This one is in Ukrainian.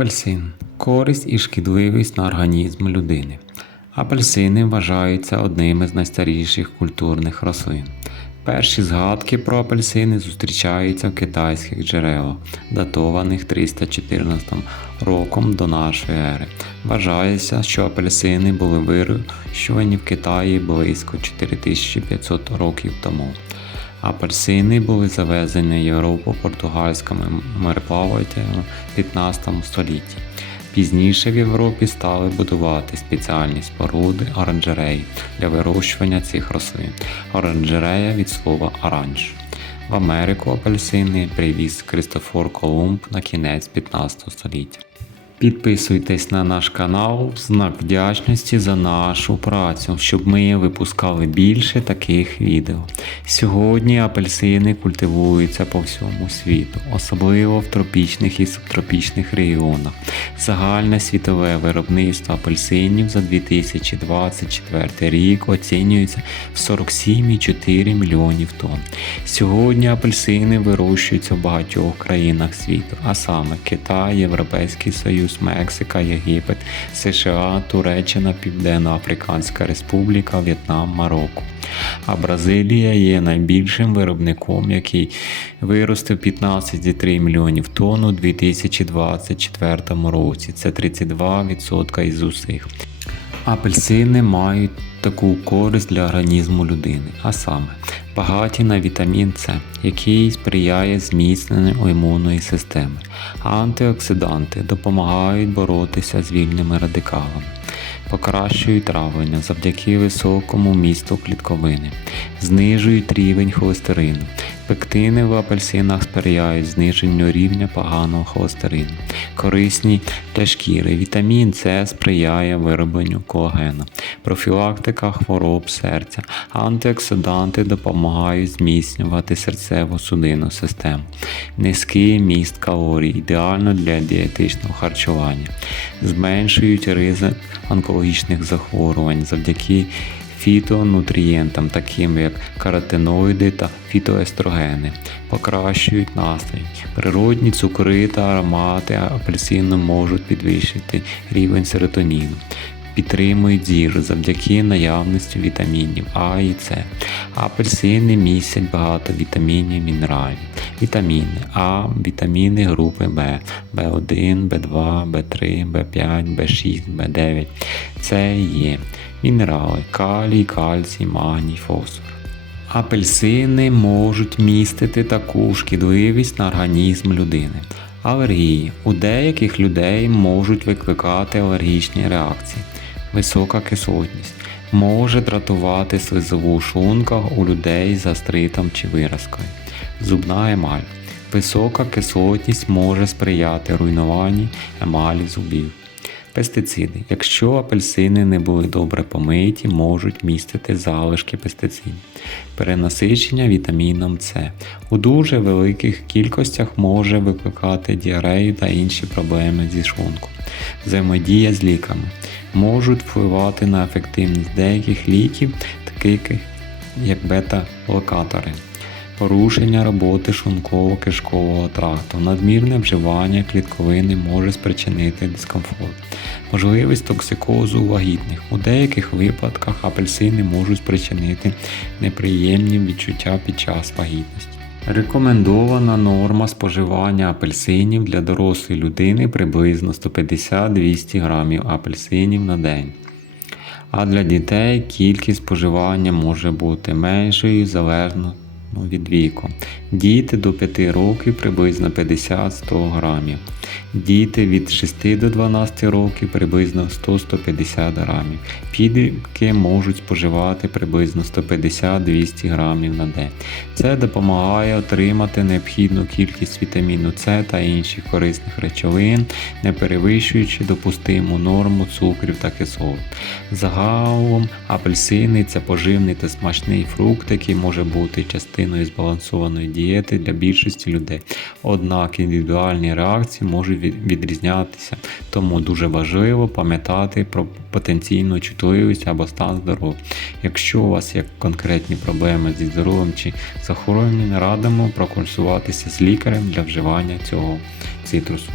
Апельсин користь і шкідливість на організм людини. Апельсини вважаються одними з найстаріших культурних рослин. Перші згадки про апельсини зустрічаються в китайських джерелах, датованих 314 роком до нашої ери. Вважається, що апельсини були вирощувані в Китаї близько 4500 років тому. Апельсини були завезені в Європу португальськими мореплавателями в 15 столітті. Пізніше в Європі стали будувати спеціальні споруди оранжереї для вирощування цих рослин. Оранжерея від слова оранж. В Америку апельсини привіз Кристофор Колумб на кінець 15 століття. Підписуйтесь на наш канал в знак вдячності за нашу працю, щоб ми випускали більше таких відео. Сьогодні апельсини культивуються по всьому світу, особливо в тропічних і субтропічних регіонах. Загальне світове виробництво апельсинів за 2024 рік оцінюється в 47,4 мільйонів тонн. Сьогодні апельсини вирощуються в багатьох країнах світу, а саме Китай, Європейський Союз, Мексика, Єгипет, США, Туреччина, Південно-Африканська Республіка, В'єтнам, Марокко. А Бразилія є найбільшим виробником, який виростив 15,3 мільйонів тонн у 2024 році. Це 32% із усіх. Апельсини мають таку користь для організму людини, а саме багаті на вітамін С, який сприяє зміцненню імунної системи. Антиоксиданти допомагають боротися з вільними радикалами, покращують травлення завдяки високому місту клітковини, знижують рівень холестерину. Пектини в апельсинах сприяють зниженню рівня поганого холестерину, корисні для шкіри. Вітамін С сприяє виробленню колагену, профілактика хвороб серця, антиоксиданти допомагають зміцнювати серцево-судинну систему, низький міст калорій, ідеально для дієтичного харчування, зменшують ризик онкологічних захворювань завдяки фітонутрієнтам, таким як каротиноїди та фітоестрогени, покращують настрій. Природні цукри та аромати апельсину можуть підвищити рівень серотоніну. Підтримують зір завдяки наявності вітамінів А і С. Апельсини містять багато вітамінів і мінералів. Вітаміни А, вітаміни групи В, В1, В2, В3, В5, В6, В9. Це є мінерали калій, кальцій, магній, фосфор. Апельсини можуть містити таку шкідливість на організм людини. Алергії у деяких людей можуть викликати алергічні реакції. Висока кислотність може дратувати слизову шлунках у людей з астритом чи виразкою. Зубна емаль. Висока кислотність може сприяти руйнуванню емалі зубів. Пестициди. Якщо апельсини не були добре помиті, можуть містити залишки пестицидів. Перенасичення вітаміном С. У дуже великих кількостях може викликати діарею та інші проблеми зі шлунком. Взаємодія з ліками можуть впливати на ефективність деяких ліків, таких як бета-блокатори. Порушення роботи шлунково-кишкового тракту, надмірне вживання клітковини може спричинити дискомфорт, можливість токсикозу вагітних. У деяких випадках апельсини можуть спричинити неприємні відчуття під час вагітності. Рекомендована норма споживання апельсинів для дорослої людини приблизно 150-200 грамів апельсинів на день. А для дітей кількість споживання може бути меншою залежно від віку. Діти до 5 років приблизно 50-100 грамів. Діти від 6 до 12 років приблизно 100-150 грамів. Підлітки можуть споживати приблизно 150-200 грамів на день. Це допомагає отримати необхідну кількість вітаміну С та інших корисних речовин, не перевищуючи допустиму норму цукрів та кислот. Загалом апельсини це поживний та смачний фрукт, який може бути частиною збалансованої дієти для більшості людей. Однак індивідуальні реакції можуть відрізнятися, тому дуже важливо пам'ятати про потенційну чутливість або стан здоров'я. Якщо у вас є конкретні проблеми зі здоров'ям чи захворюванням, радимо проконсультуватися з лікарем для вживання цього цитрусу.